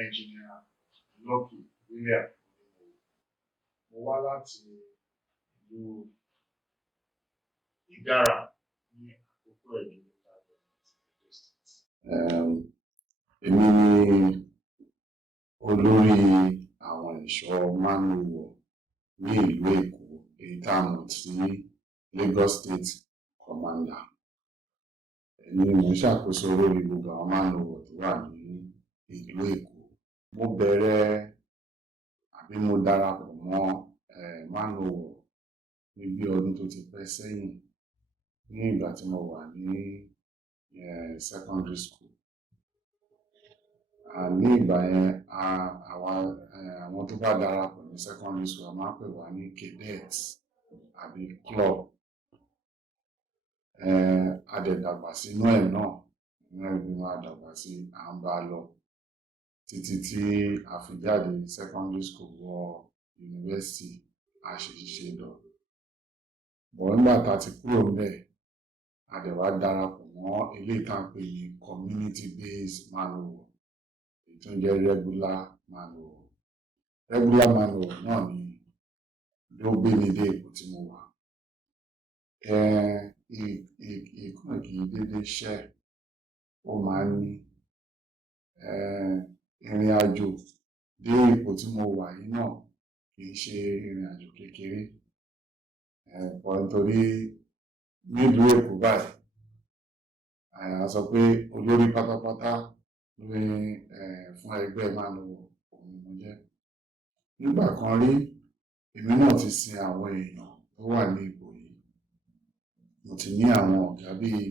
Engineer Lucky William. Mo wá láti ìlú Ìgárá ní àkókò Ẹ̀dó Local Government Edo State. Èmi ni olórí àwọn ẹ̀ṣọ́ manowar ní ìlú Èkó, èyí tá a mọ̀ sí Lagos State Commander. Èmi ni mo ń ṣàkóso lórí gbogbo àwọn manowar tó wà ní ìlú Èkó. Mo bẹ̀rẹ̀ àbí mo darapọ̀ mọ́ manowar ní bí ọdún tó ti pẹ́ sẹ́yìn, ní ìgbà tí mo wà ní secondary school. Ní ìgbà yẹn àwọn tó bá darapọ̀ ní secondary school a máa ń pè wá ní cadets àbí club. A dẹ̀ dàgbà sínú ẹ̀ náà, inú ẹbí máa dàgbà sí à ń bá lọ títí tí a fi jáde secondary school wọ university a ṣe ṣiṣẹ́ lọ. Bọ̀ nígbà tá a ti kúrò ńbẹ̀, a dẹ̀ wá darapọ̀ mọ́ eléyìí tá à ń pè ní community based manowar, èyí tó ń jẹ́ regular manowar. Regular manowar náà ni ló gbé mi dé ipò tí mo wà. Ìkàn kì í dédé ṣẹ́, ó máa ń ní ìrìn àjò dé ipò tí mo wà yìí náà kì í ṣe ìrìn àjò kékeré. Pọ̀ nítorí nílùú Èkó báyìí, a sọ pé olórí pátápátá lórí fún ẹgbẹ́ manowar òun ni mo jẹ́. Nígbà kan rí, èmi náà ti sin àwọn èèyàn tó wà ní ipò yìí. Mo ti ní àwọn ọ̀gá bíi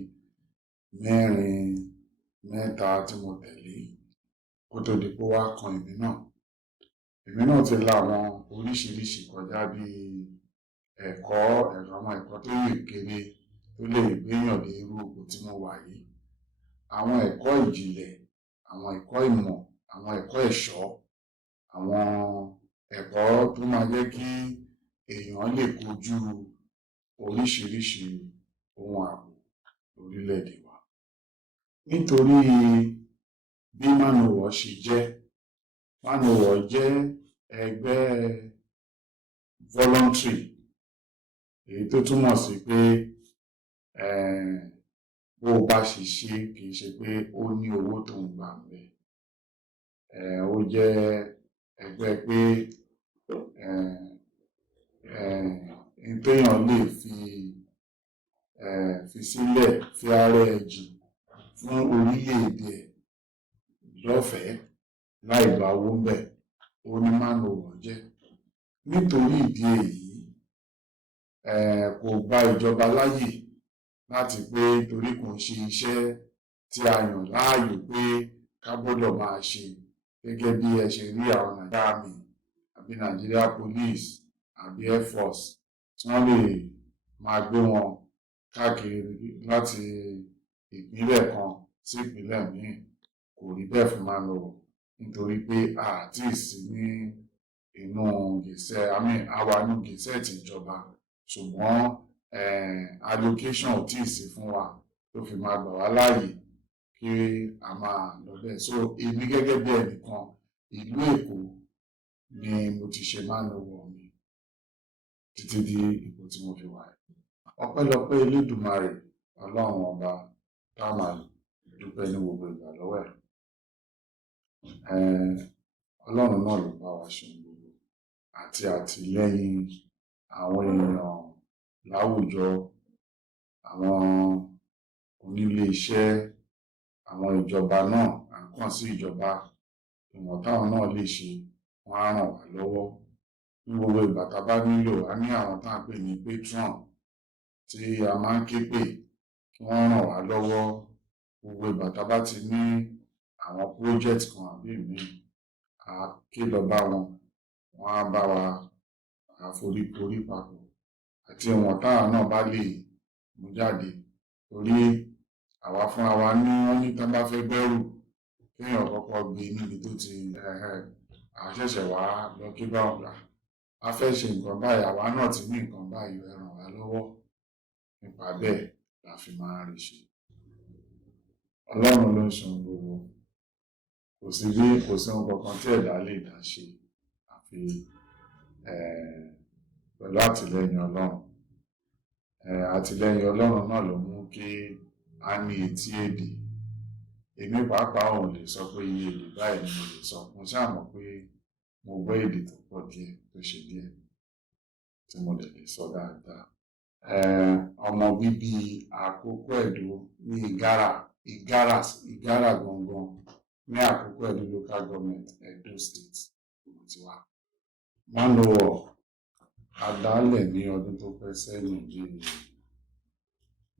mẹ́rin, mẹ́ta tí mo tẹ̀lé kó tó di pé ó wá kan èmi náà. Èmi náà ti la àwọn oríṣiríṣi kọjá bíi àwọn ẹ̀kọ́ tó lè kéré tó lè gbéyàn dé irú ipò tí mo wà yìí. Àwọn ẹ̀kọ́ ìjìnlẹ̀, àwọn ẹ̀kọ́ ìmọ̀, àwọn ẹ̀kọ́ ẹ̀ṣọ́, àwọn ẹ̀kọ́ tó máa jẹ́ kí èèyàn lè kojú oríṣiríṣi ohun ààbò lórílẹ̀-èdè wa. Nítorí bí manowar ṣe jẹ́, manowar jẹ́ ẹgbẹ́ voluntary, èyí tó túmọ̀ sí pé bó o bá ṣe ṣe kì í ṣe pé ó ní owó tó ń gbà ńbẹ̀. Ó jẹ́ ẹgbẹ́ pé téèyàn lè fi sílẹ̀ fi ara ẹ̀ jìn fún orílẹ̀-èdè ẹ̀ lọ́fẹ̀ẹ́ láì gba owó ńbẹ̀, ó ní manowar jẹ́. Nítorí ìdí èyí, kò gba ìjọba láyè láti pé torí kò ń ṣe iṣẹ́ tí a yàn láàyò pé ká gbọ́dọ̀ máa ṣe, gẹ́gẹ́ bí ẹ ṣe rí àwọn Nigeria Army àbí Nigeria Police àbí Air Force tí wọ́n lè máa gbé wọn káàkiri láti ìpínlẹ̀ kan sí ìpínlẹ̀ míì. Kò rí bẹ́ẹ̀ fún manowar, nítorí pé a tíì sí ní inú àwa nínú gẹ̀ẹ́sẹ̀tì ìjọba, ṣùgbọ́n allocation ò tíì sí fún wa tó fi máa gbà wá láàyè kí a máa lọ bẹ́ẹ̀. So èmi gẹ́gẹ́ bí ẹnìkan, ìlú Èkó ni mo ti ṣe manowar mi títí di ipò tí mo fi wà. Ọpẹ́lọpẹ́ Elédùmarè, Ọlọ́run ọba tá a máa dúpẹ́ ní gbogbo ìgbà lọ́wọ́ ẹ̀. Ọlọ́run náà ló bá wa ṣe gbogbo, àti àtìlẹ́yìn àwọn èèyàn láwùjọ, àwọn onílé iṣẹ́, àwọn ìjọba náà. À ń kàn sí ìjọba, ìwọ̀n táwọn náà lè ṣe, wọ́n á ràn wá lọ́wọ́. Ní gbogbo ìgbà tá a bá nílò, a ní àwọn tá à ń pè ní patron tí a máa ń ké pè kí wọ́n ràn wá lọ́wọ́. Gbogbo ìgbà tá a bá ti ní àwọn project kan àbí míì, a ké lọ bá wọn, wọ́n á bá wa foríkorí papọ̀, àti ìwọ̀n táwọn náà bá lè mú jáde. Torí àwa fúnra wa ní wọ́n ní tán bá fẹ́ gbẹ́rù kéèyàn kọ́kọ́ gbé níbi tó ti ṣẹ̀ṣẹ̀ wá lọ ké bá wọn gbà. A fẹ́ ṣe nǹkan báyìí, àwa náà ti ní nǹkan báyìí, ẹ ràn wá lọ́wọ́. Nípa bẹ́ẹ̀ la fi máa ń rí ṣe. Ọlọ́run ló ń ṣe ohun gbogbo, kò kò sí ohun kankan tí ẹ̀dá lè dá ṣe àfi pẹ̀lú àtìlẹ́yìn Ọlọ́run. Àtìlẹ́yìn Ọlọ́run náà ló mú kí a ní etí èdè. Èmi pàápàá ò lè sọ pé iye èdè báyìí ni mo lè sọ. Mo ṣáà mọ̀ pé mo gbọ́ èdè tó pọ̀ díẹ̀, tó ṣe díẹ̀, tí mo lè sọ dáadáa. Ọmọ bíbí Àkókò Ẹ̀dó ní Ìgárá gangan ní Àkókò Ẹ̀dó local government, Edo State mo ti wá. Manowar adálẹ̀ ní ọdún tó pẹ́ sẹ́yìn bíi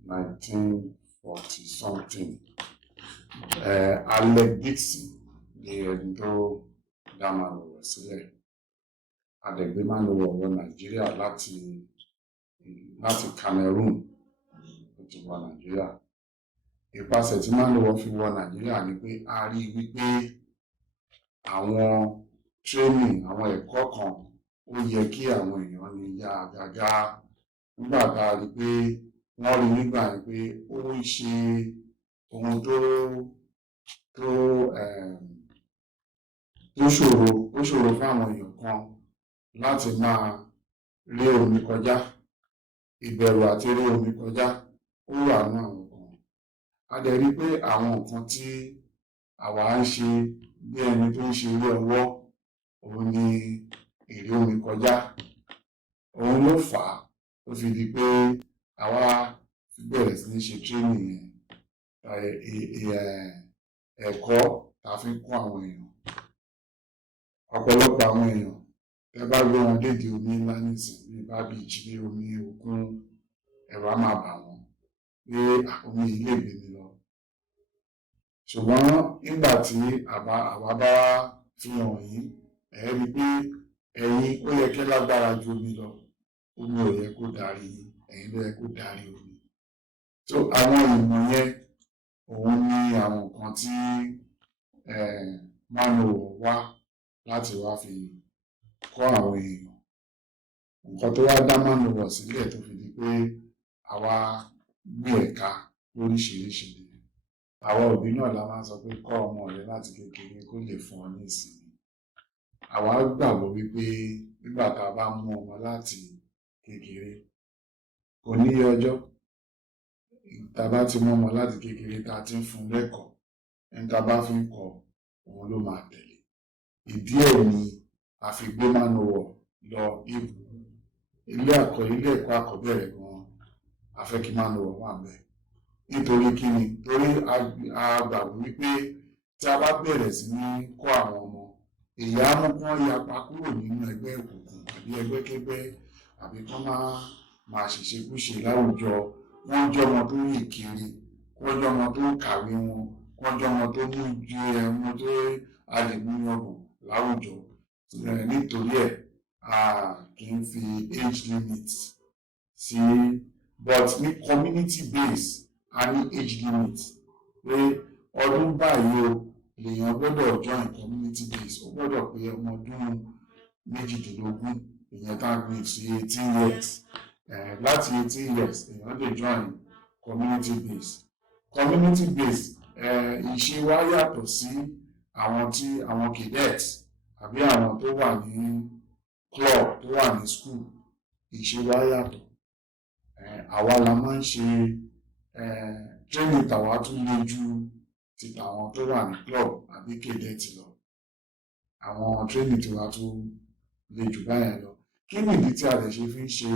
1940 something. Alec Dixon ni ẹni tó dá Manowar sílẹ̀. Adẹ̀gbé Manowar wọ Nàìjíríà láti Cameroon ó ti wọ Nàìjíríà. Ìpasẹ̀ tí Manowar fi wọ Nàìjíríà ni pé a rí wípé àwọn training, àwọn ẹ̀kọ́ kan ó yẹ kí àwọn èèyàn ní ya gágá. Nígbà tá a rí pé wọ́n rí nígbà yẹn pé ó ń ṣe ohun tó ṣòro fún àwọn èèyàn kan láti máa rí omi kọjá. Ìbẹ̀rù àti rí omi kọjá ó wà ní àwọn kan. A dẹ̀ rí pé àwọn nǹkan tí àwa ń ṣe bí ẹni tó ń ṣe ilé ọwọ́, òun ni ìrí omi kọjá. Òun ló fà á tó fi di pé àwa bẹ̀rẹ̀ sí ní ṣe training ẹ̀kọ́ tá fi ń kọ́ àwọn èèyàn. Ọ̀pọ̀lọpọ̀ àwọn èèyàn tẹ́ bá gbé wọn dédé omi ńlá nísìnyí bí bá beach, bí omi òkun, ẹ̀rù á máa bà wọ́n pé omi yìí lè gbé mi lọ. Ṣùgbọ́n nígbà tí àwa bá fi hàn yín, ẹ rí pé ẹ̀yin ó yẹ kí lágbára ju omi lọ. Omi ò yẹ kó darí yín, ẹ̀yin ló yẹ kó darí omi. So àwọn ìmọ̀ yẹn, òun ni àwọn nǹkan tí Manowar wá láti wá fi kọ́ àwọn èèyàn. Nǹkan tó wá dá Manowar sílẹ̀ tó fi di pé àwa gbé ẹ̀ka lóríṣiríṣi. Àwa òbí náà la máa ń sọ pé kọ́ ọmọ rẹ láti kékeré kó lè fún ọ ní ìsinmi. Àwa gbàgbọ́ wípé nígbà tá a bá mú ọmọ láti kékeré, kò níye ọjọ́ tá a bá ti mú ọmọ láti kékeré tá a ti ń fún lẹ́kọ̀ọ́, ẹni tá a bá fi ń kọ́ òun ló máa tẹ̀lé. Ìdí ẹ̀ ni a fi gbé Manowar lọ ilé ẹ̀kọ́ àkọ́bẹ̀rẹ̀ gan-an. A fẹ́ kí Manowar wà ńbẹ̀. Nítorí kí ni? Torí a gbàgbọ́ wípé tí a bá bẹ̀rẹ̀ sí ní kọ́ àwọn ọmọ, èyí á mú kán yapa kúrò nínú ẹgbẹ́ òkùnkùn àbí ẹgbẹ́kẹ́gbẹ́, àbí kán máa ṣèṣekúṣe láwùjọ. Wọ́n jẹ́ ọmọ tó rìn kiri, wọ́n jẹ́ ọmọ tó kàwé wọn, wọ́n jẹ́ ọmọ tó mú ju ẹmu tó a lè mú yangàn láwùjọ. Nítorí ẹ̀ a kì í fi age limit sí, but ní community base a ní age limit pé ọdún báyìí o lèèyàn gbọ́dọ̀ join community base. Ó gbọ́dọ̀ pé ọmọ ọdún 18, ìyẹn tá a gbé sí 18 years. Láti 18 years èèyàn lè join community base. Community base ìṣe wa yàtọ̀ sí àwọn cadets àbí àwọn tó wà ní club, tó wà ní school. Ìṣe wa yàtọ̀. Àwa la máa ń ṣe training tàwa tún le ju ti tàwọn tó wà ní club àbí cadet lọ. Àwọn training tiwa tún le jù báyẹn lọ. Kí nìdí tí a lè ṣe fi ń ṣe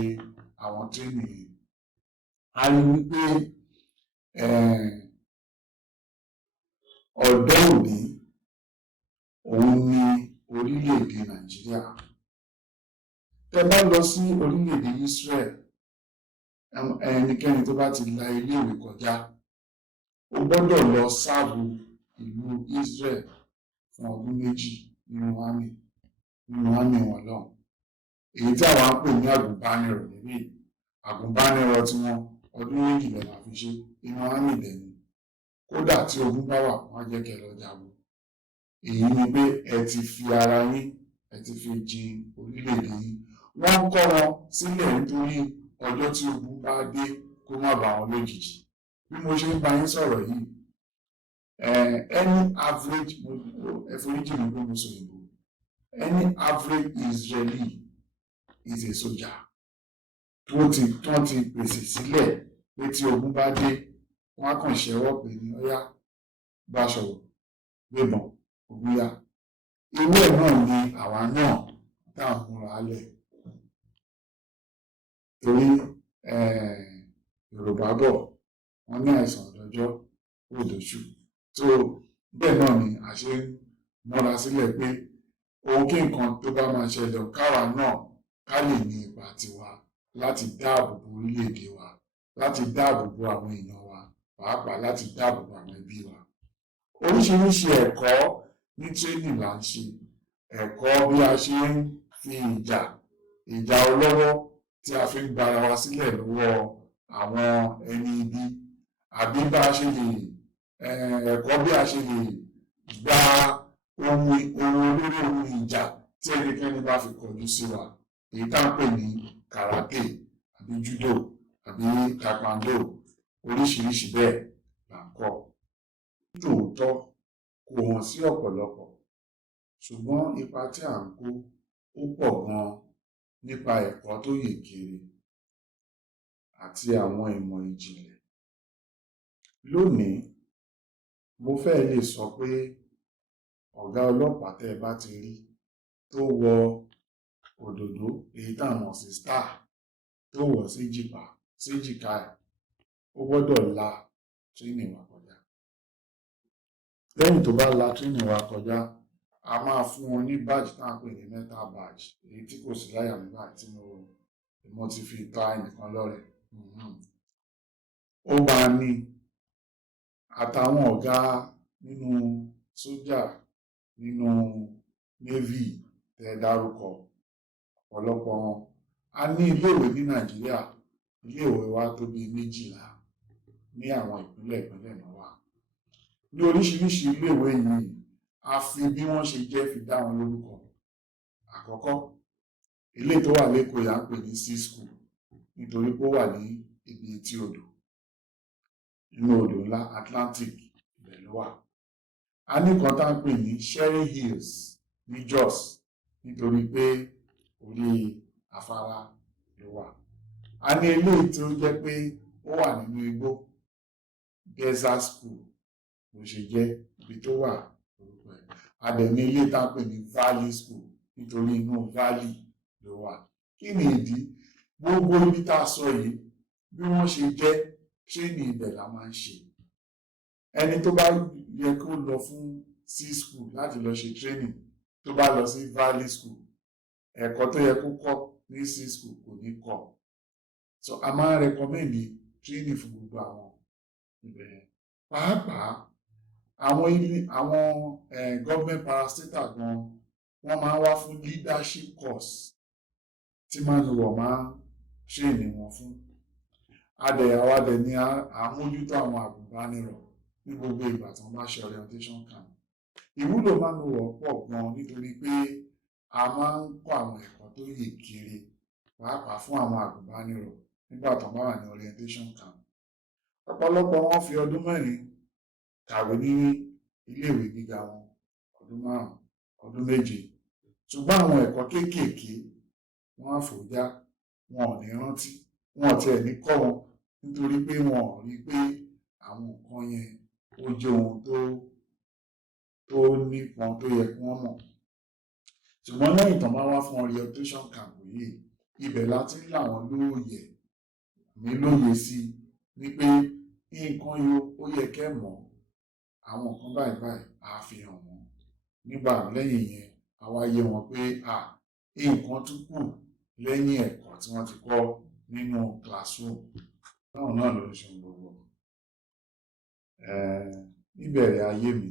àwọn training yìí? A rí wípé ọ̀dọ́ òní òun ni orílẹ̀-èdè Nàìjíríà. Tẹ́ bá lọ sí orílẹ̀-èdè Israel, ẹnikẹ́ni tó bá ti la iléèwé kọjá, ó gbọ́dọ̀ lọ sáàbù ìlú Israel fún ọdún 2 nínú àmì wọn lọ́hùn. Èyí tí àwa ń pè ní àgùnbánirọ̀ níbí, àgùnbánirọ̀ tí wọ́n ọdún 2 lọ́la fi ṣe inú àmì dẹ̀ni. Kódà tí ogun bá wà, wọ́n á jẹ́ kẹ́ lọ jagun. Èyí ni pé ẹ ti fi ara yín, ẹ ti fi jin orílẹ̀-èdè yín. Wọ́n ń kọ́ wọn sílẹ̀ nítorí ọjọ́ tí ogun bá dé kó má bá wọn lójijì. Bí mo ṣe ń bá yín sọ̀rọ̀ yìí, any average any average Israeli is a soldier tí wọ́n ti pèsè sílẹ̀ pé tí ogun bá dé wọ́n á kàn ṣẹ́wọ́ pé ní ọ̀yá Báṣọ̀run gbébọn ogun yá. Irú ẹ̀ náà ni àwa náà táwọn múra lẹ̀ torí Yorùbá bọ̀ wọ́n ní àìsàn ọ̀dọ́jọ́ òdòṣù tó bẹ́ẹ̀ náà ni a ṣe ń múra sílẹ̀ pé ohun kí nǹkan tó bá máa ṣẹlẹ̀ káwa náà ká lè ní ipa tiwa láti dáàbò bo orílẹ̀-èdè wa, láti dáàbò bo àwọn èèyàn wa, pàápàá láti dáàbò bo àwọn ẹbí wa. Oríṣiríṣi ẹ̀kọ́ ní training là ń ṣe, ẹ̀kọ́ bí a ṣe ń fi ìjà ọlọ́wọ́ tí a fi ń gbara wa sílẹ̀ lọ́wọ́ àwọn ẹni ibi, àbí bá a ṣe lè ẹ̀kọ́ bí a ṣe lè gba ohun olóró ohun ìjà tí ẹnikẹ́ni bá fi kọjú sí wa, èyí tá à ń pè ní karate àbí judo àbí taekwondo, oríṣiríṣi bẹ́ẹ̀ là ń kọ́. Tòótọ́ kò hàn sí ọ̀pọ̀lọpọ̀, ṣùgbọ́n ipa tí à ń kó ó pọ̀ gan-an nípa ẹ̀kọ́ tó yèkèrè àti àwọn ìmọ̀ ìjìnlẹ̀. Lónìí, mo fẹ́ lè sọ pé ọ̀gá ọlọ́pàá tẹ́ ẹ bá ti rí tó wọ òdòdó èyí tá a mọ̀ sí star tó wọ̀ séjìká ẹ̀, ó gbọ́dọ̀ la training wa kọjá. Lẹ́yìn tó bá la training wa kọjá, a máa fún wọn ní badge tá à ń pè ní metal badge, èyí tí kò sí láyà nígbà tí mo ti fi ta ẹnìkan lọ́rẹ. Ó máa ní àtàwọn ọ̀gá nínú sójà, nínú navy tẹ́ dárúkọ ọ̀pọ̀lọpọ̀ wọn. A ní iléèwé ní Nàìjíríà, iléèwé wa tó bí 12 ní àwọn ìpínlẹ̀ náà wà. Ní oríṣiríṣi iléèwé yìí, a fi bí wọ́n ṣe jẹ́ fi dá wọn lórúkọ. Àkọ́kọ́, ilé tó wà lÉkòó yà ń pè ní C school nítorí pé ó wà ní ibi etí odò, inú odò ńlá Atlantic ibẹ̀ ló wà. A ní kan tá ń pè ní Sherry Hills ní Jos nítorí pé orí afárá ló wà. A ní eléyìí tí ó jẹ́ pé ó wà nínú igbó, Desert School bó ṣe jẹ́ ibi tó wà orúkọ ẹ̀. A dẹ̀ ní ilé tá ń pè ní Valley School nítorí inú valley ló wà. Kí ni ìdí? Gbogbo ibi tá a sọ yìí bí wọ́n ṣe jẹ́ training ibẹ̀ la máa ń ṣe. Ẹni tó bá yẹ kó lọ fún C school láti lọ ṣe training tó bá lọ sí Valley School, ẹ̀kọ́ tó yẹ kó kọ́ ní C school kò ní kọ́. So a máa ń recommend training fún gbogbo àwọn ibẹ̀ yẹn. Pàápàá àwọn government parastatal gan wọ́n máa ń wá fún leadership course tí Manuwọ̀ máa ń train wọn fún. Àwa dẹ̀ ni àmójútó àwọn àgùnbánirọ̀ ní gbogbo ìgbà tí wọ́n bá ṣe orientation camp. Ìwúlò Manuwọ̀ pọ̀ gan nítorí pé a máa ń kọ́ àwọn ẹ̀kọ́ tó yèkèrè pàápàá fún àwọn àgùnbánirọ̀ nígbà tí wọ́n bá wà ní orientation camp. Ọ̀pọ̀lọpọ̀ wọn fi ọdún 4 kàwé ní iléèwé gíga wọn, ọdún 5, ọdún 7, ṣùgbọ́n àwọn ẹ̀kọ́ kéékèèké wọ́n á fò já, wọn ò ní rántí, wọn ò tiẹ̀ ní kọ́ wọn nítorí pé wọn ò rí pé àwọn nǹkan yẹn ó jẹ́ ohun tó nípọn tó yẹ kí wọ́n mọ̀. Ṣùgbọ́n lẹ́yìn tán bá wá fún orientation camp yìí, ibẹ̀ láti rí àwọn lóye sí ní pé nǹkan yìí ó yẹ kẹ́ mọ̀, àwọn nǹkan báyìí á fi hàn wọ́n. Nígbà lẹ́yìn yẹn, a wá yé wọn pé nǹkan tún kù lẹ́yìn ẹ̀kọ́ tí wọ́n ti kọ́ nínú classroom. Báwọn náà ló ń ṣe gbogbo. Níbẹ̀rẹ̀ ayé mi,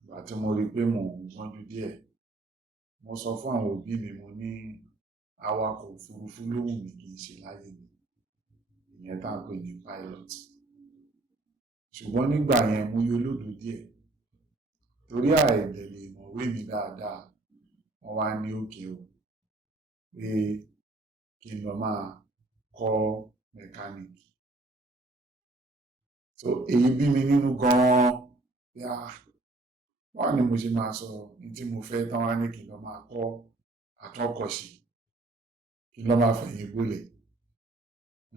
ìgbà tí mo rí pé mò ń gbọ́njú díẹ̀, mo sọ fún àwọn òbí mi, mo ní awakọ̀ òfurufú ló wù mí kí n ṣe láyé mi, ìyẹn tá ń pè ní pilot. Ṣùgbọ́n nígbà yẹn mo yọ lódò díẹ̀ torí àìdẹ̀ lè mọ̀wé mi dáadáa. Wọ́n wá ní òkè o pé kí n lọ máa kọ́ mẹkáníìkì. so èyí bí mi nínú gan-an yá wọ́n ní mo ṣe máa sọ ní tí mo fẹ́ tán wá ní kí n lọ máa kọ́ àtọkọ̀ṣe kí n lọ máa fẹ̀yìn gbolẹ̀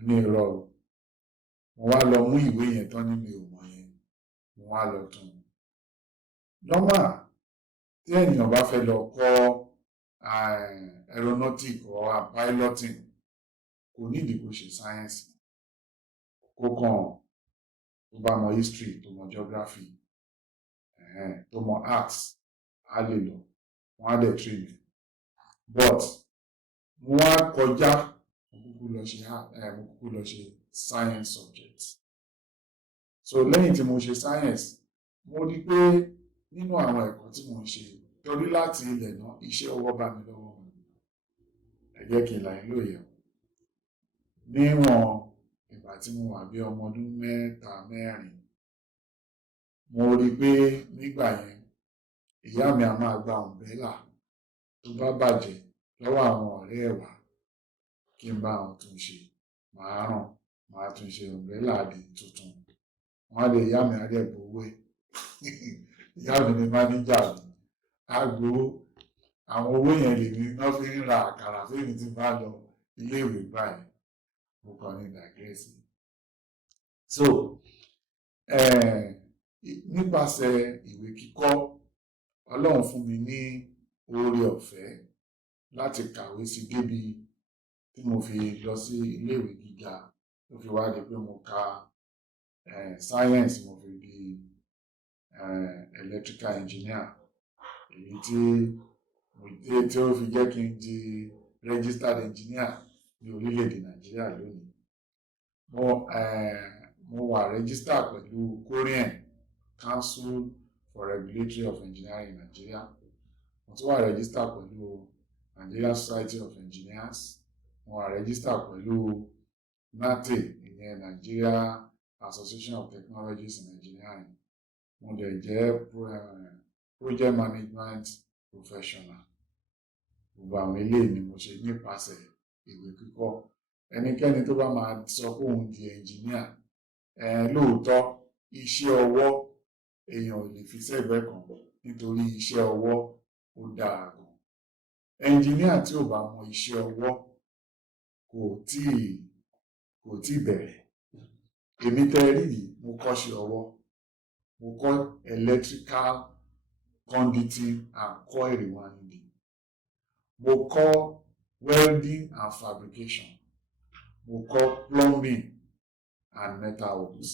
ní irọ́ mo wá lọ mú ìwé yẹn tán ní mi ò mọ̀ yẹn mo wá lọ tún lọ́mà tí ènìyàn bá fẹ́ lọ kọ́ aeronautic or piloting kò nídìí kó ṣe sáyẹ́ǹsì kó kàn tó bá mọ history tó mọ geography tó mọ arts á lè lọ wọ́n á dẹ̀ train ẹ̀ but mo wá kọjá mo kúkú lọ ṣe science subject so lẹ́yìn tí mo ṣe science mo rí pé nínú àwọn ẹ̀kọ́ tí mo ń ṣe torí láti ilẹ̀ náà iṣẹ́ ọwọ́ bá mi lọ́wọ́ ẹ jẹ́ kí n là ń lóye níwọ̀n ìgbà tí mo wà bí ọmọ ọdún mẹ́ta mẹ́rin mo rí pé nígbà yẹn ìyá mi a máa gba umbrella tó bá bàjẹ́ lọ́wọ́ àwọn ọ̀rẹ́ ẹ̀ wá kí n bá wọn tún ṣe màá tún ṣe umbrella di tuntun wọn lè ìyá mi á dẹ̀ gbowó ẹ̀ ìyá mi ni máníjà mi á gbowó àwọn owó yẹn lèmi náà fi ń ra àkàrà fẹ́mi tí bá lọ iléèwé báyìí mo kàn ní digress so nípasẹ̀ ìwé kíkọ́ Ọlọ́run fún mi ní oore ọ̀fẹ́ láti kàwé sí débi tí mo fi lọ sí iléèwé gíga tó fi wá di pé mo ka science mo fi di electrical engineer èyí tí ó fi jẹ́ kí n di registered engineer ní orílẹ̀-èdè Nàìjíríà lónìí mo wà registered pẹ̀lú Korean Council for Regulatory of Engineering in Nigeria mo tún wà registered pẹ̀lú Nigeria Society of Engineers mo wà registered pẹ̀lú NATE ìyẹn Nigeria Association of Technologies in Engineering mo dẹ̀ jẹ́ project management professional gbogbo àwọn eléyìí ni mo ṣe nípasẹ̀ ìwé kíkọ́ ẹnikẹ́ni tó bá máa sọ pé òun di engineer lóòótọ́ iṣẹ́ ọwọ́ èèyàn ò lè fi sẹ́gbẹ̀ẹ́ kan nítorí iṣẹ́ ọwọ́ ó dáa gan engineer tí ò bá mọ iṣẹ́ ọwọ́ kò tíì bẹ̀rẹ̀ èmi tẹ́ rí yìí mo kọ́ṣẹ́ ọwọ́ mo kọ́ electrical conducting and coil winding mo kọ́ welding and fabrication mo kọ́ plumbing and metal works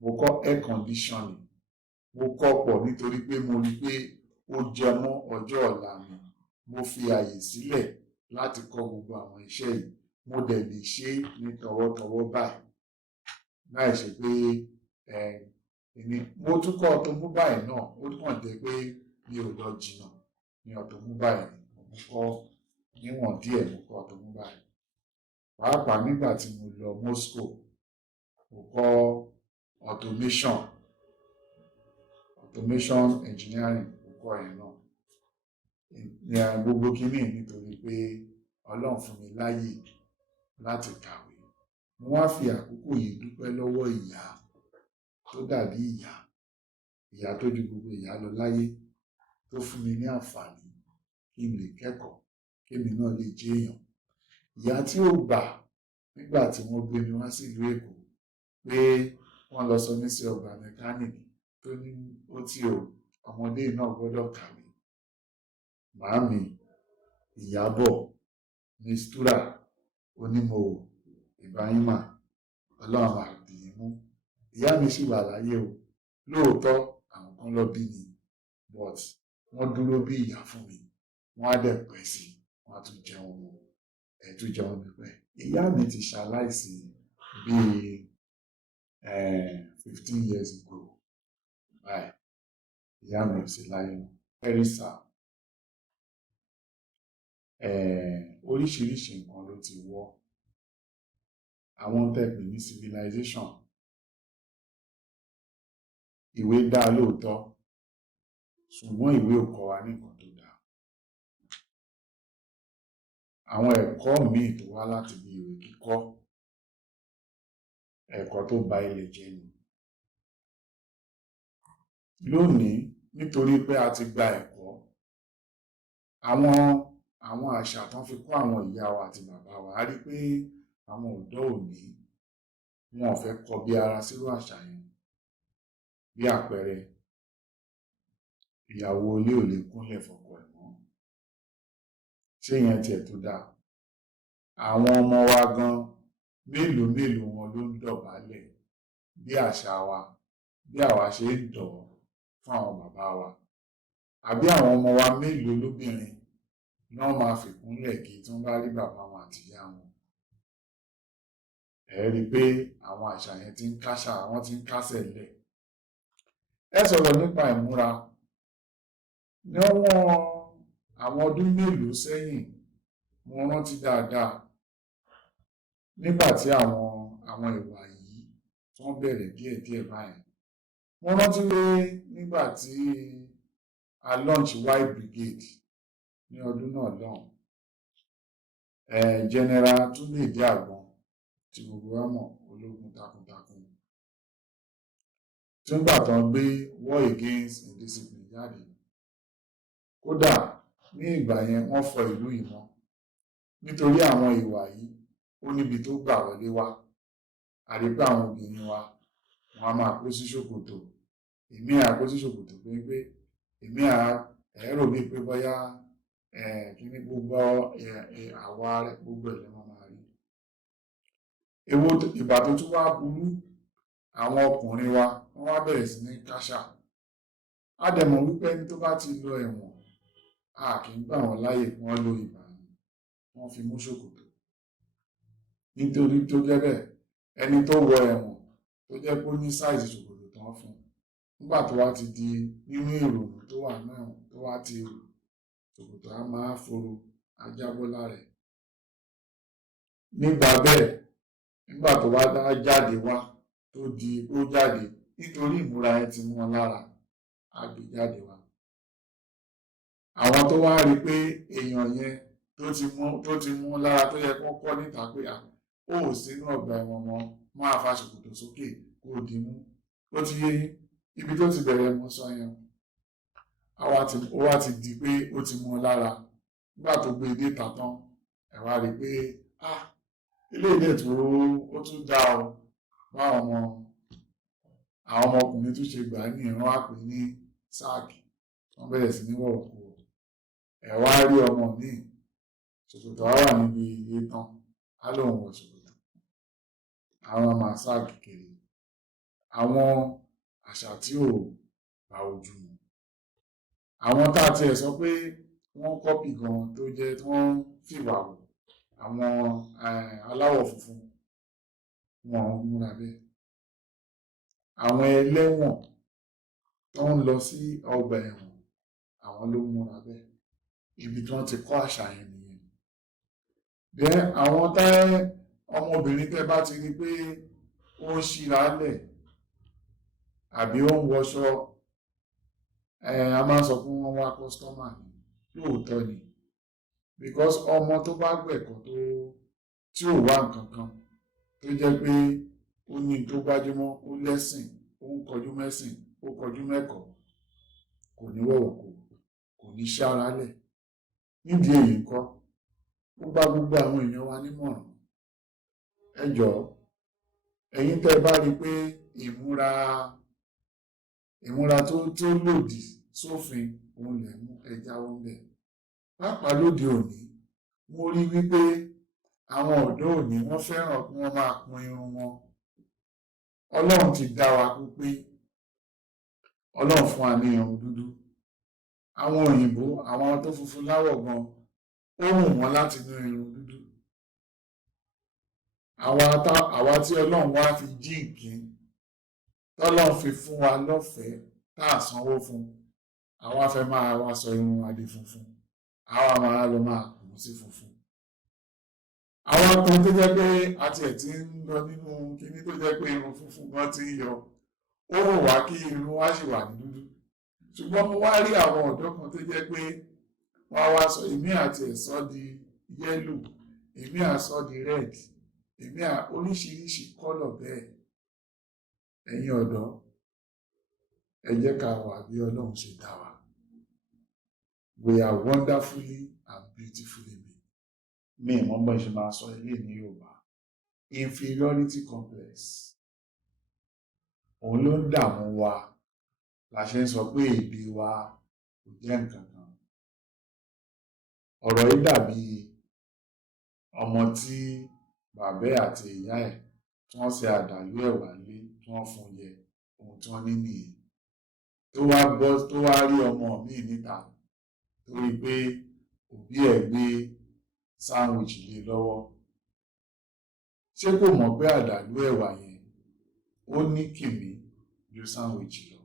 mo kọ́ air conditioning mo kọ́ pọ̀ nítorí pé mo rí pé ó jẹ mọ́ ọjọ́ ọ̀la mi mo fi àyè sílẹ̀ láti kọ́ gbogbo àwọn iṣẹ́ yìí mo dẹ̀ lè ṣe ní tọwọ́tọwọ́ báyìí láì ṣe pé mo tún kọ́ automobile náà ó kàn jẹ́ pé mi ò lọ jìnnà ní automobile mo kọ́ níwọ̀n díẹ̀ mo kọ́ automobile pàápàá nígbà tí mo lọ Moscow mo kọ́ automation engineering mo kọ́ ẹ̀ náà ní gbogbo kínní nítorí pé Ọlọ́run fún mi láyè láti kàwé mo wá fi àkókò yìí dúpẹ́ lọ́wọ́ ìyá tó dàbí ìyá tó ju gbogbo ìyá lọ láyé tó fún mi ní àǹfààní kí n lè kẹ́kọ̀ọ́ kémi náà lè jẹ́ èèyàn ìyá tí ó gbà nígbà tí wọ́n gbé mi wá sílùú Èkó pé wọ́n lọ sọ mí sí ọgbà mẹkáníìkì tó ní ó tí ọmọdé náà gbọ́dọ̀ kàwé màámi Ìyábọ̀ mistura onímọ̀wò ìbáyínmà Ọlọ́run àdìyímú ìyá mi sì wà láyé o lóòótọ́ àwọn kan lọ bí mi but wọ́n dúró bí ìyá fún mi wọ́n á dẹ̀ pẹ́ sí wọ́n á tún jẹun mọ́ tún jẹun mi pẹ́ ìyá mi ti ṣaláìsí bíi 15 years ago báyìí ìyá mi ò sí láyé mọ́ very sad oríṣiríṣi nǹkan ló ti wọ́ àwọn tẹ̀pẹ̀ ní civilization ìwé dá lóòótọ́ ṣùgbọ́n ìwé ò kọ́ wa ní nǹkan tó dáa àwọn ẹ̀kọ́ míì tó wá láti bí ìwé kíkọ́ ẹ̀kọ́ tó ba ilẹ̀ jẹ́ ni lónìí nítorí pé a ti gba ẹ̀kọ́ àwọn àṣà tán fi kọ́ àwọn ìyá wa àti bàbá wa, a rí pé àwọn ọ̀dọ́ òní wọn ò fẹ́ kọbi ara sírú àṣà yẹn. Bí àpẹẹrẹ, ìyàwó ilé ò lè kúnlẹ̀ fọ́kọ ẹ̀ mọ́, ṣé ìyẹn tiẹ̀ tó dáa? Àwọn ọmọ wa gan mélòó mélòó wọn ló ń dọ̀bálẹ̀ bí àṣà wa, bí àwa ṣe ń dọ̀ fún àwọn bàbá wa, àbí àwọn ọmọ wa mélòó lóbìnrin náà máa fìkúnlẹ̀ kí tí wọ́n bá rí bàbá wọn àti ìyá wọn. Ẹ rí i pé àwọn àṣà yẹn ti ń kásẹ̀ lẹ̀. Ẹ sọ̀rọ̀ nípa ìmúra. Níwọ̀n àwọn ọdún mélòó sẹ́yìn, mo rántí dáadáa nígbà tí àwọn ìwà yìí wọ́n bẹ̀rẹ̀ díẹ̀díẹ̀ báyìí. Mo rántí pé nígbà tí a launch White Brigade ní ọdún náà lọ́hùn, General Túndé Àgbọn tí gbogbo wa mọ̀, ológun takuntakun, tí ń gbà tán gbé War Against Indiscipline jáde. Kódà ní ìgbà yẹn wọ́n fọ ìlú yìí mọ́ nítorí àwọn ìwà yìí ó níbi tó gbà wọlé wá. A rí pé àwọn obìnrin wa wọn a máa kó sí ṣòkòtò, èmi à kó sí ṣòkòtò pé èmi à ẹ̀rọ bíi pé bóyá kíní gbogbo àwa rẹ̀ gbogbo ẹ̀ lẹ́wọ̀n máa rí. Ìgbà tó tún wá burú, àwọn ọkùnrin wa wọ́n wá bẹ̀rẹ̀ sí ní káṣà. A dẹ̀ mọ̀ wípé ẹni tó bá ti lọ ẹ̀wọ̀n, a kì í gbà wọ́n láyè kí wọ́n lo ìbànú, wọ́n fi mú ṣòkòtò. Nítorí tó jẹ́ bẹ́ẹ̀, ẹni tó wọ ẹ̀wọ̀n tó jẹ́ pé ó ní sáìzì ṣòkòtò tán fún, nígbà tó wá ti di nínú ìrònú tó wà náà tó wá ti rò, ṣòkòtò á máa foro, á jábọ́ lára ẹ̀. Nígbà bẹ́ẹ̀, nígbà tó wá dá jáde wá tó di ó jáde, nítorí ìmúra ẹ̀ ti mú wọn lára, á gbé jáde wá. Àwọn tó wá rí pé èèyàn yẹn tó ti mú lára tó yẹ kó kọ́ níta pé ó ò sínú ọgbà ẹ̀wọ̀n mọ́, máa fa ṣòkòtò sókè kó dì mú. Ó ti yé ibi tó ti bẹ̀rẹ̀ mọ́ sọ yẹn. Ó wá ti di pé ó ti mú lára. Nígbà tó gbé dé ta tán, ẹ wá rí pé ilé ilé tó ó tún dá o. Báwọn àwọn ọmọkùnrin tún ṣe gbà ní ìran àpè ní sáàkì. Wọ́n bẹ̀rẹ̀ sí ní wọ̀rọ̀ kú. Ẹ wá rí ọmọ míì, ṣòkòtò á wà níbi iye tán, á lóun wọ ṣòkòtò. Àwọn máa sáàkì kiri. Àwọn àṣà tí ò bá ojú mu. Àwọn tá a tiẹ̀ sọ pé wọ́n kọ́pì gan tó jẹ́ tí wọ́n fìwà wò, àwọn aláwọ̀ funfun, wọn ò múra bẹ́ẹ̀. Àwọn ẹlẹ́wọ̀n tó ń lọ sí ọgbà ẹ̀wọ̀n, àwọn ló múra bẹ́ẹ̀. Ibi tí wọ́n ti kọ́ àṣà yẹn nìyẹn. Bẹ́ẹ̀ àwọn ọmọbìnrin tẹ́ bá ti rí pé ó ń ṣíra lẹ̀ àbí ó ń wọṣọ, a máa sọ fún wọn wá kọ́sítọ́mà ní lóòótọ́ ni. Because ọmọ tó bá gbẹ̀kọ́ tí ò wá nǹkan kan tó jẹ́ pé ó ní tó gbájúmọ́, ó lẹ́sìn, ó ń kọjú mẹ́sìn, ó kọjú mẹ́kọ̀ọ́, kò ní wọ̀wọ̀ kò ní ṣára lẹ̀. Nídìí èyí ńkọ́, ó bá gbogbo àwọn èèyàn wa nímọ̀ràn. Ẹ jọ̀ọ́, ẹ̀yin tẹ́ bá rí pé ìmúra tó lòdì sófin òun lẹ̀ mú, ẹ jáwọ́ ńbẹ̀. Pàápàá lóde òní, mo rí wípé àwọn ọ̀dọ́ òní wọ́n fẹ́ràn kí wọ́n máa kun irun wọn. Ọlọ́run ti dá wa pé Ọlọ́run fún wa ní irun dúdú. Àwọn òyìnbó, àwọn tó funfun láwọ̀ gan, ó wù wọ́n láti ní irun dúdú. Àwa tí Ọlọ́run wá fi jíǹkí, tọ́lọ́run fi fún wa lọ́fẹ̀ẹ́ tá à sanwó fún, àwa fẹ́ máa wá sọ irun wa di funfun, àwa máa lọ máa kùn sí funfun. Àwọn kan tó jẹ́ pé àti ẹ̀ tí ń lọ nínú kíní tó jẹ́ pé irun funfun gan ti ń yọ, ó rò wá kí irun wa ṣì wà ní dúdú. Ṣùgbọ́n mo wá rí àwọn ọ̀dọ́ kan tó jẹ́ pé wọ́n wá sọ èmi àti ẹ̀ sọ di yẹ́lò, èmi à sọ di red, èmi à oríṣiríṣi kọ́lọ̀ bẹ́ẹ̀. Ẹ̀yin ọ̀dọ́, ẹ jẹ́ ká wà bí Ọlọ́run ṣe dá wa. We are wonderfully and beautifully made. Mi ìmọ̀ bọ́ ṣe máa sọ ilé ní Yorùbá. Inferiority complex. Òun ló ń dààmú wa. La ṣe ń sọ pé èdè wa kò jẹ́ nǹkan kan. Ọ̀rọ̀ yìí dàbí ọmọ tí bàbá àti ìyá ẹ̀ tí wọ́n ṣe àdàlú ẹ̀wà lé tí wọ́n fún jẹ ohun tí wọ́n ní nìyẹn. Tó wá rí ọmọ míì níta torí pé òbí ẹ̀ gbé sándwich lé lọ́wọ́. Ṣé kò mọ̀ pé àdàlú ẹ̀wà yẹn ó ní kìmí ju sándwich lọ?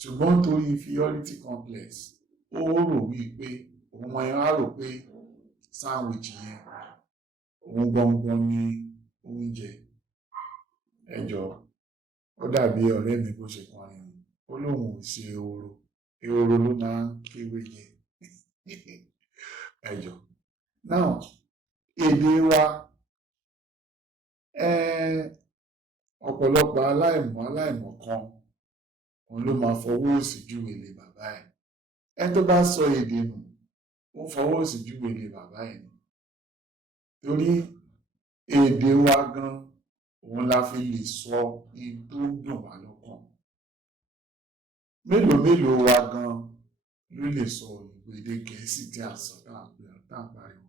Ṣùgbọ́n torí inferiority complex ó rò wípé òun yẹn á rò pé sándwich yẹn òun gangan ní oúnjẹ. Ẹ jọ̀ọ́, ó dàbí ọ̀rẹ́ mi bó ṣe kọrin ni, ó lóun ò ṣe ehoro, ehoro ló máa ń kéwé jẹ. Ẹ jọ̀ọ́, now èdè wa ọ̀pọ̀lọpọ̀ aláìmọ̀ kan òun ló máa fọwọ́ òsì júwe ilé bàbá ẹ̀. Ẹni tó bá sọ èdè nù ó fọwọ́ òsì júwe ilé bàbá ẹ̀ ni. Torí èdè wa gan òun la fi lè sọ ohun tó ń dùn wá lọ́kàn. Mélòó wa gan ló lè sọ òyìnbó èdè Gẹ̀ẹ́sì tí a sọ tá à ń pariwo?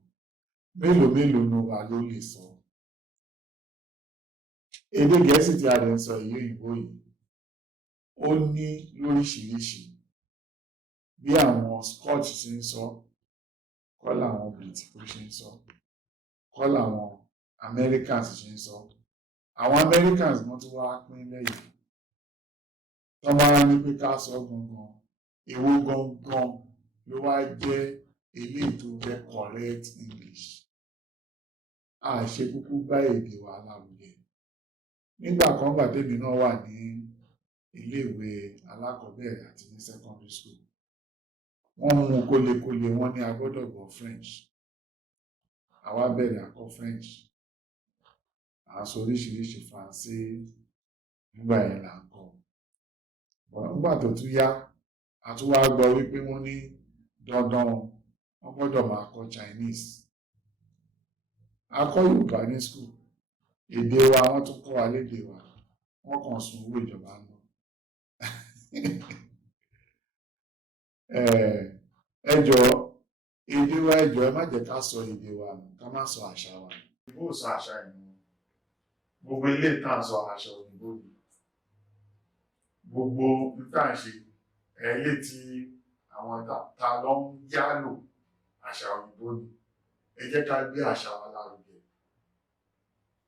Mélòó nu wa ló lè sọ? Èdè Gẹ̀ẹ́sì tí a lè sọ èyí òyìnbó yìí ó ní lóríṣiríṣi. Bí àwọn Scotch ṣe ń sọ kọ́ làwọn British ṣe ń sọ, kọ́ làwọn Americans ṣe ń sọ. Àwọn Americans wọ́n tún wá pín lẹ́yìn. Tọ́ máa ní pé ká sọ gangan, èwo gangan ló wá jẹ́ eléyìí tó jẹ́ correct English. A ṣe kúkú bá èdè wa lárugẹ. Nígbà kan gbà tèmi náà wà ní iléèwé alákọ̀ọ́bẹ̀rẹ̀ àti ní secondary school, wọ́n mú kólekóle wọ́n ní a gbọ́dọ̀ gbọ́ French. Àwa bẹ̀rẹ̀ akọ́ French. À ń sọ oríṣiríṣi Faransé nígbà yẹn là ń kọ́. Nígbà tó tún yá, a tún wá gbọ́ wípé wọ́n ní dandan wọ́n gbọ́dọ̀ máa kọ́ Chinese. A kọ́ Yorùbá ní school. Èdè wa wọ́n tún kọ́ wa lédè wa. Wọ́n kàn sun owó ìjọba lọ. Ẹ jọ̀ọ́, èdè wa ẹ jọ̀ọ́ ẹ má jẹ́ ká sọ èdè wa nù, ká má sọ àṣà wa nù. Òyìnbó ò sọ àṣà ìlú. Gbogbo ilé ìtàn sọ àṣà òyìnbó ni. Gbogbo ìtàn ṣe ilé tí àwọn ta lọ ń yálò àṣà òyìnbó ni. Ẹ jẹ́ ká gbé àṣà wa lárugẹ.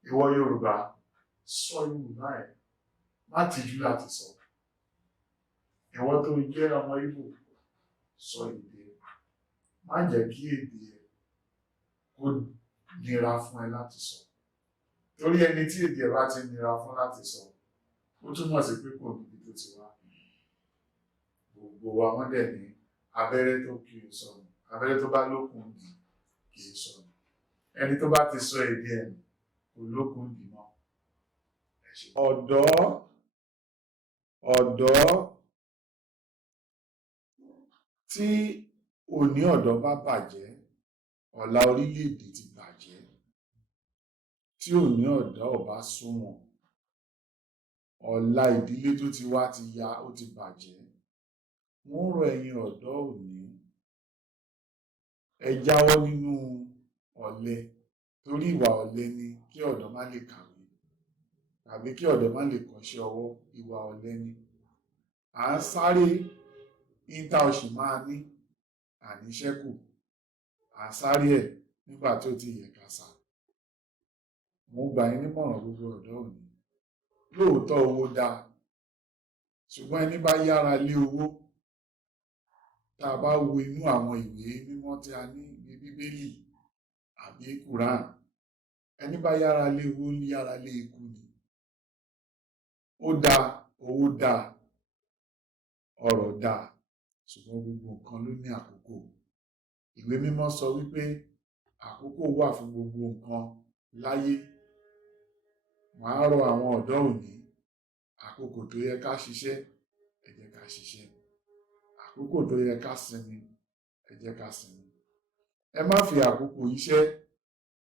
Ìwọ Yorùbá, sọ Yorùbá ẹ̀, má tijú láti sọ. Ìwọ tó jẹ́ ọmọ Ìgbò, sọ èdè ẹ̀. Má jẹ́ kí èdè ẹ̀ kó nira fún ẹ láti sọ. Torí ẹni tí èdè ẹ̀ bá ti nira fún láti sọ, ó túmọ̀ sí pé kò níbi tó ti wá. Gbogbo wa wọ́n dẹ̀ ní abẹ́rẹ́ tó kì í sọnù, abẹ́rẹ́ tó bá lókun dì kì í sọnù. Ẹni tó bá ti sọ èdè ẹ̀ kò lókun dì mọ́. Ọ̀dọ́ tí òní ọ̀dọ́ bá bàjẹ́, ọ̀la orílẹ̀-èdè ti bàjẹ́. Tí òní ọ̀dọ́ ò bá sunwọ̀n, ọ̀la ìdílé tó ti wá ti ya ó ti bàjẹ́. Wọ́n rọ ẹ̀yin ọ̀dọ́ òní, ẹ jáwọ́ nínú ọ̀lẹ, torí ìwà ọ̀lẹ ni kí ọ̀dọ́ má lè kàwé tàbí kí ọ̀dọ́ má lè kọ́ṣẹ́ ọwọ́. Ìwà ọ̀lẹ ni. À ń sáré níta oṣù máa ní àníṣẹ́kù. À ń sáré ẹ̀ nígbà tó ti yẹ ká sá. Mo gbà yín nímọ̀ràn gbogbo ọ̀dọ́ òní. Lóòótọ́ owó dáa, ṣùgbọ́n ẹni bá yára lé owó, tá a bá wo inú àwọn ìwé mímọ́ tí a ní ní Bíbélì àbí Quran, ẹni bá yára lé owó yára lé ikú ni. Ó dáa, owó dáa, ọrọ̀ dáa, ṣùgbọ́n gbogbo nǹkan ló ní àkókò. Ìwé mímọ́ sọ wípé àkókò wà fún gbogbo nǹkan láyé. Màá rọ àwọn ọ̀dọ́ òní, àkókò tó yẹ ká ṣiṣẹ́ ká ṣiṣẹ́. Àkókò tó yẹ ká sinmi, ẹ jẹ́ ká sinmi. Ẹ má fi àkókò iṣẹ́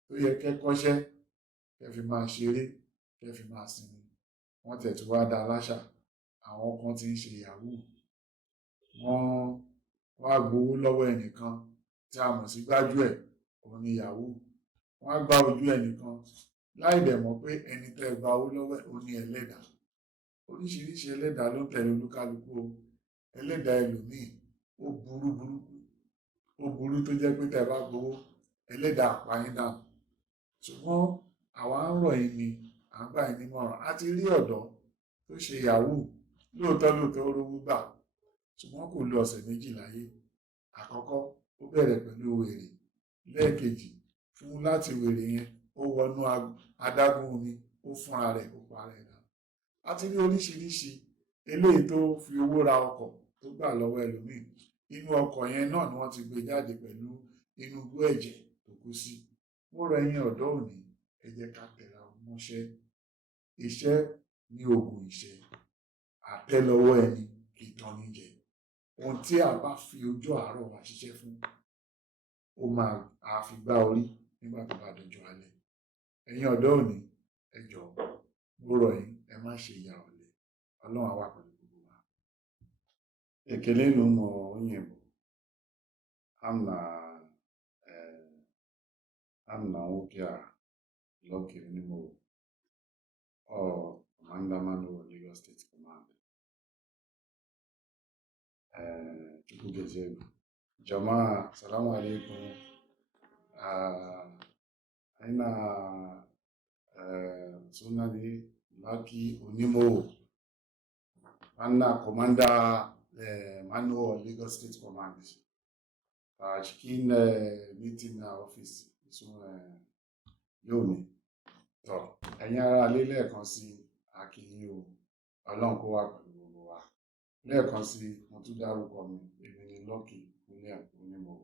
tó yẹ kẹ́ kọ́ṣẹ́ kẹ́ fi máa ṣeré, kẹ́ fi máa sinmi. Wọ́n tẹ̀ tún wá dá láṣà, àwọn kan tí ń ṣe yahoo, wọ́n wá gbowó lọ́wọ́ ẹnìkan tí a mọ̀ sí gbájúẹ̀, òun ni yahoo. Wọ́n á gbá ojú ẹnìkan láì dẹ̀ mọ̀ pé ẹni tẹ́ gba owó lọ́wọ́ ẹ̀, ó ní ẹlẹ́dàá. Oríṣiríṣi ẹlẹ́dàá ló ń tẹ̀lé olúkálukú o. Ẹlẹ́dàá ẹlòmíì ó burú burúkú, ó burú tó jẹ́ pé tẹ́ bá gbowó, ẹlẹ́dàá pa yín dànù. Ṣùgbọ́n àwa ń rọ̀ yín ni, à ń gbà yín nímọ̀ràn. A ti rí ọ̀dọ́ tó ṣe yahoo, lóòótọ́ ó rówó gbà, ṣùgbọ́n kò lo ọ̀sẹ̀ méjì láyé. Àkọ́kọ́, ó bẹ̀rẹ̀ pẹ̀lú wèrè. Lẹ́ẹ̀kejì, fún láti wèrè yẹn, ó wọnú adágún omi, ó fúnra rẹ̀, ó para ẹ̀ dànù. A ti rí oríṣiríṣi eléyìí tó fi owó ra ọkọ̀ tó gbà lọ́wọ́ ẹlòmíì. Inú ọkọ̀ yẹn náà ni wọ́n ti gbé jáde pẹ̀lú inú igbó ẹ̀jẹ̀ tó kú sí. Mo rọ̀ ẹ̀yin ọ̀dọ́ òní, ẹ jẹ́ ká tẹra mọ́ṣẹ́. Iṣẹ́ ni oògùn ìṣẹ́. Àtẹ́ lọ́wọ́ ẹni kì í tán ní jẹ. Ohun tí a bá fi ojú àárọ̀ wa ṣiṣẹ́ fún, ó máa fi gbá orí nígbà tó bá dọjọ́ alẹ́. Ẹ̀yin ọ̀dọ́ òní, ẹ jọ̀ọ́, mo rọ̀ yín, ẹ má ṣe ìyà ọ̀lẹ. Ọlọ́run á wà pẹ̀lú gbogbo wa. Ekele na ụmụ onye Igbo. I'm na nwoke a Lucky Onimo, Commander Manual Lagos State Command. Chukwu gezie unu. Jamaa, salamu alaikum. Anyị suna ne Lucky Onimo, Commander Manual Lagos State Command. A cikin meeting na office sun yóò ní. Ẹ̀yin ará ilé lẹ́ẹ̀kan sí a kí yín o. Ọlọ́run kó wà pẹ̀lú gbogbo wa. Lẹ́ẹ̀kan sí mo tún dárúkọ mi, èmi ni Lucky Onimo.